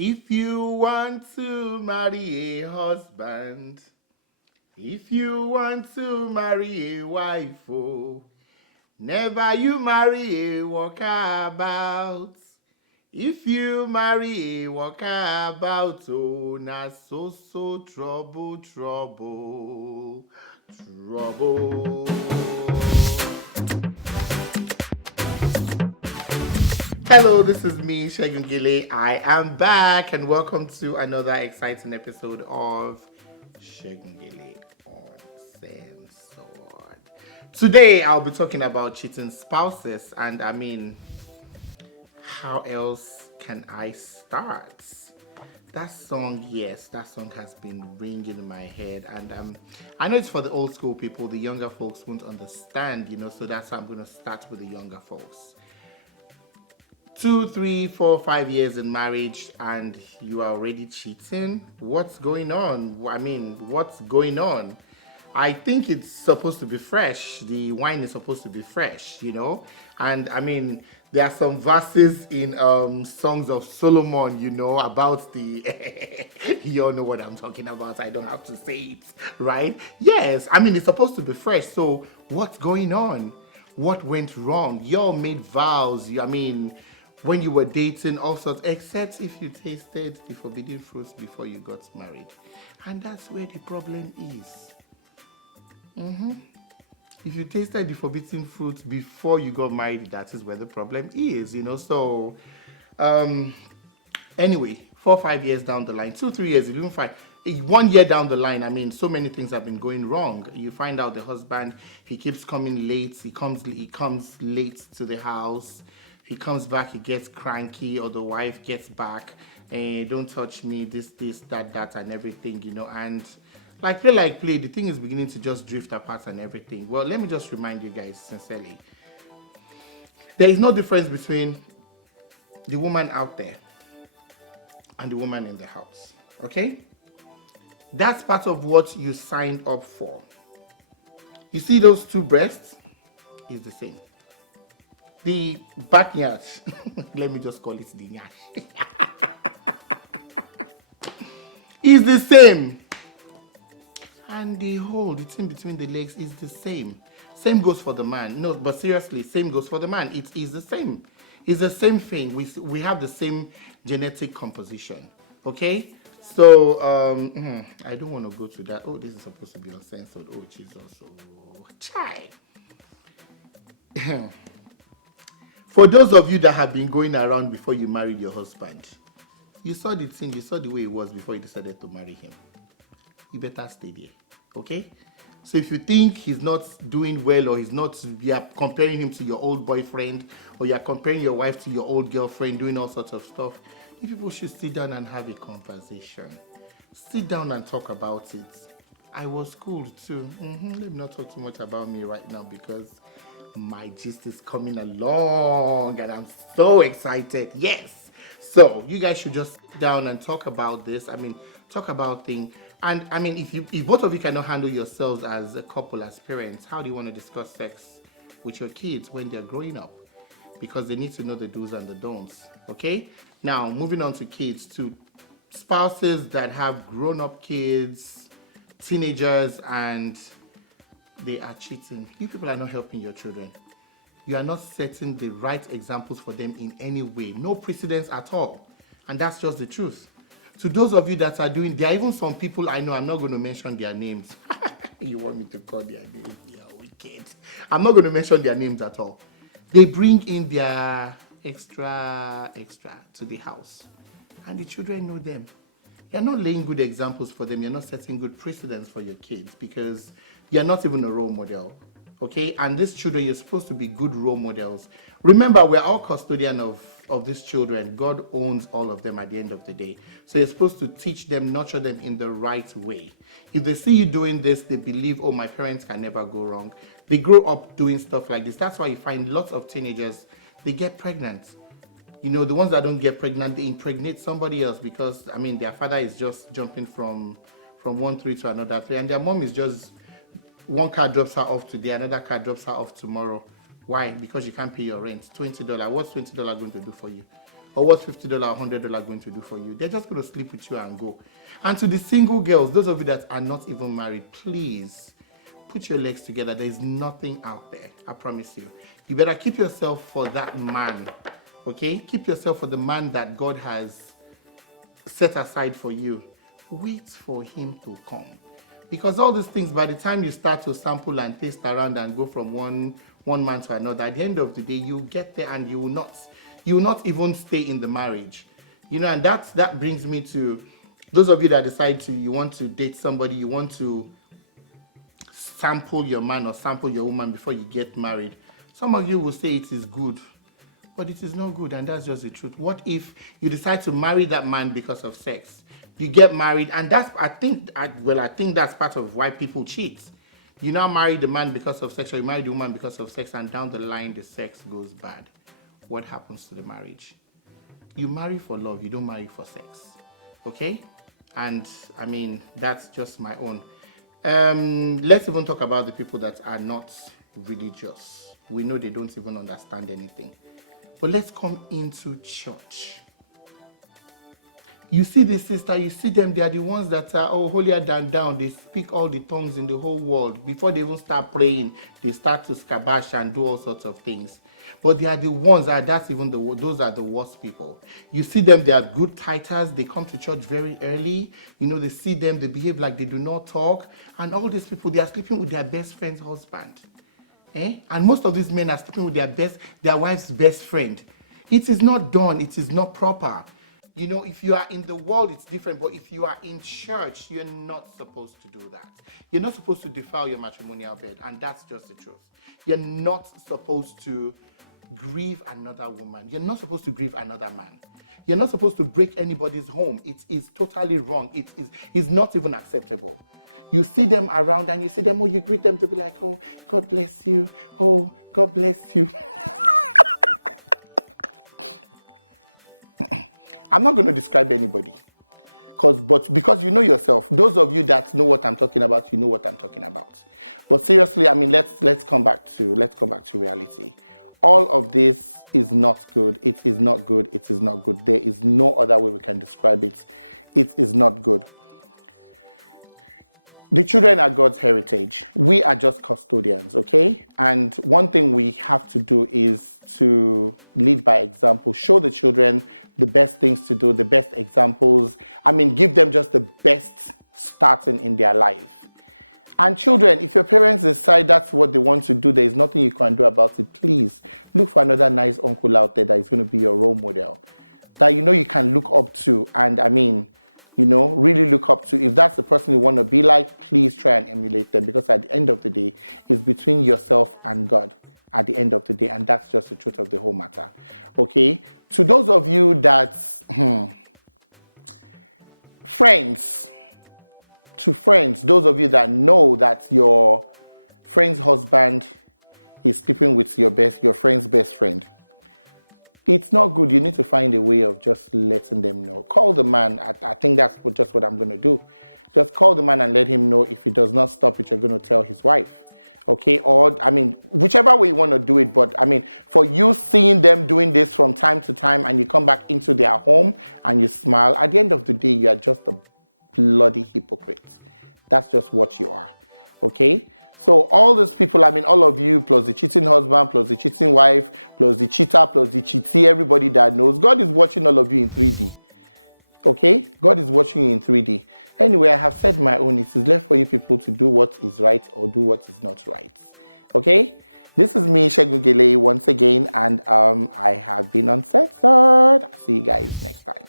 If you want to marry a husband, if you want to marry a wife, oh, never you marry a walkabout. If you marry a walkabout, oh, na so trouble, trouble, trouble. Hello, this is me, Segun Gele. I am back and welcome to another exciting episode of Segun Gele Uncensored. Today, I'll be talking about cheating spouses, and how else can I start? That song, yes, that song has been ringing in my head, and I know it's for the old school people. The younger folks won't understand, so that's why I'm going to start with the younger folks. 2, 3, 4, 5 years in marriage and you are already cheating? What's going on? What's going on? I think it's supposed to be fresh. The wine is supposed to be fresh. And there are some verses in Songs of Solomon, about the. You all know what I'm talking about. I don't have to say it, right? Yes, it's supposed to be fresh. So, what's going on? What went wrong? Y'all made vows. When you were dating, all sorts, except if you tasted the forbidden fruits before you got married. And that's where the problem is. If you tasted the forbidden fruits before you got married, that is where the problem is. So, anyway, 4, 5 years down the line, 2, 3 years, even 5, 1 year down the line, so many things have been going wrong. You find out the husband, he keeps coming late, he comes late to the house. He comes back, he gets cranky, or the wife gets back, don't touch me, this, that, and everything, and like play, the thing is beginning to just drift apart and everything. Well, let me just remind you guys sincerely, there is no difference between the woman out there and the woman in the house, okay? That's part of what you signed up for. You see those two breasts? Is the same. The backyard, let me just call it the nyash, is the same. And the hole, the thing between the legs is the same. Same goes for the man. No, but seriously, same goes for the man. It is the same. It's the same thing. We have the same genetic composition. Okay? So, I don't want to go to that. Oh, this is supposed to be uncensored. Oh, Jesus. Oh, chai. For those of you that have been going around before you married your husband, you saw the thing, you saw the way it was before you decided to marry him. You better stay there, okay? So if you think he's not doing well, or you are comparing him to your old boyfriend, or you are comparing your wife to your old girlfriend, doing all sorts of stuff, you people should sit down and have a conversation. Sit down and talk about it. I was cool too. Let me not talk too much about me right now because my gist is coming along and I'm so excited. Yes. So you guys should just sit down and talk about this. Talk about things. And if both of you cannot handle yourselves as a couple, as parents, how do you want to discuss sex with your kids when they're growing up? Because they need to know the do's and the don'ts. Okay? Now, moving on to kids, to spouses that have grown-up kids, teenagers, and they are cheating. You people are not helping your children. You are not setting the right examples for them in any way. No precedence at all. And that's just the truth. To those of you that are doing, there are even some people I know, I'm not going to mention their names. You want me to call their names? You're wicked. I'm not going to mention their names at all. They bring in their extra to the house. And the children know them. You're not laying good examples for them. You're not setting good precedents for your kids because you're not even a role model. Okay? And these children, you're supposed to be good role models. Remember, we're all custodian of these children. God owns all of them at the end of the day. So you're supposed to teach them, nurture them in the right way. If they see you doing this, they believe, oh, my parents can never go wrong. They grow up doing stuff like this. That's why you find lots of teenagers, they get pregnant. The ones that don't get pregnant, they impregnate somebody else because, their father is just jumping from one tree to another tree, and their mom is just, one car drops her off today, another car drops her off tomorrow. Why? Because you can't pay your rent. $20. What's $20 going to do for you? Or what's $50 or $100 going to do for you? They're just going to sleep with you and go. And to the single girls, those of you that are not even married, please put your legs together. There's nothing out there, I promise you. You better keep yourself for that man, okay? Keep yourself for the man that God has set aside for you. Wait for him to come. Because all these things, by the time you start to sample and taste around and go from one man to another, at the end of the day, you get there and you will not even stay in the marriage. You know, and that brings me to those of you that decide you want to date somebody, you want to sample your man or sample your woman before you get married. Some of you will say it is good, but it is not good, and that's just the truth. What if you decide to marry that man because of sex? You get married, and I think that's part of why people cheat. You now marry the man because of sex, or you marry the woman because of sex, and down the line the sex goes bad. What happens to the marriage? You marry for love, you don't marry for sex. Okay? And I mean, that's just my own. Let's even talk about the people that are not religious. We know they don't even understand anything. But let's come into church. You see this sister, you see them, they are the ones that are holier than thou. They speak all the tongues in the whole world. Before they even start praying, they start to scabash and do all sorts of things. But they are the ones those are the worst people. You see them, they are good tithers. They come to church very early. You know, they see them, they behave like they do not talk. And all these people, they are sleeping with their best friend's husband. And most of these men are sleeping with their wife's best friend. It is not done. It is not proper. You know, if you are in the world, it's different. But if you are in church, you're not supposed to do that. You're not supposed to defile your matrimonial bed. And that's just the truth. You're not supposed to grieve another woman. You're not supposed to grieve another man. You're not supposed to break anybody's home. It is totally wrong. It's not even acceptable. You see them around and you see them, you greet them to be like, oh, God bless you. Oh, God bless you. I'm not going to describe anybody. Because you know yourself. Those of you that know what I'm talking about, you know what I'm talking about. But seriously, I mean, let's come back to reality. All of this is not good. It is not good. It is not good. There is no other way we can describe it. It is not good. The children are God's heritage. We are just custodians, okay? And one thing we have to do is to lead by example. Show the children the best things to do, the best examples. I mean, give them just the best starting in their life. And children, if your parents decide that's what they want to do, there is nothing you can do about it. Please look for another nice uncle out there that is going to be your role model, that you know you can look up to. And I mean, you know, really look up to. If that's the person you want to be like, please try and emulate them, because at the end of the day, it's between yourself and God at the end of the day, and that's just the truth of the whole matter. Okay? To those of you that, friends, those of you that know that your friend's husband is sleeping with your friend's best friend, it's not good. You need to find a way of just letting them know. Call the man. I think that's just what I'm going to do. Just call the man and let him know. If he does not stop it, you're going to tell his wife. Okay? Or, I mean, whichever way you want to do it. But, I mean, for you seeing them doing this from time to time and you come back into their home and you smile, at the end of the day, you are just a bloody hypocrite. That's just what you are. Okay? So all these people, I mean, all of you, plus the cheating husband, plus the cheating wife, plus the cheater, plus the cheatee, everybody that knows, God is watching all of you in 3D. Okay? God is watching you in 3D. Anyway, I have said my own. It is left for you people to do what is right or do what is not right. Okay? This is me, Segun Gele, once again, and I have been Uncensored. I'll see you guys next time.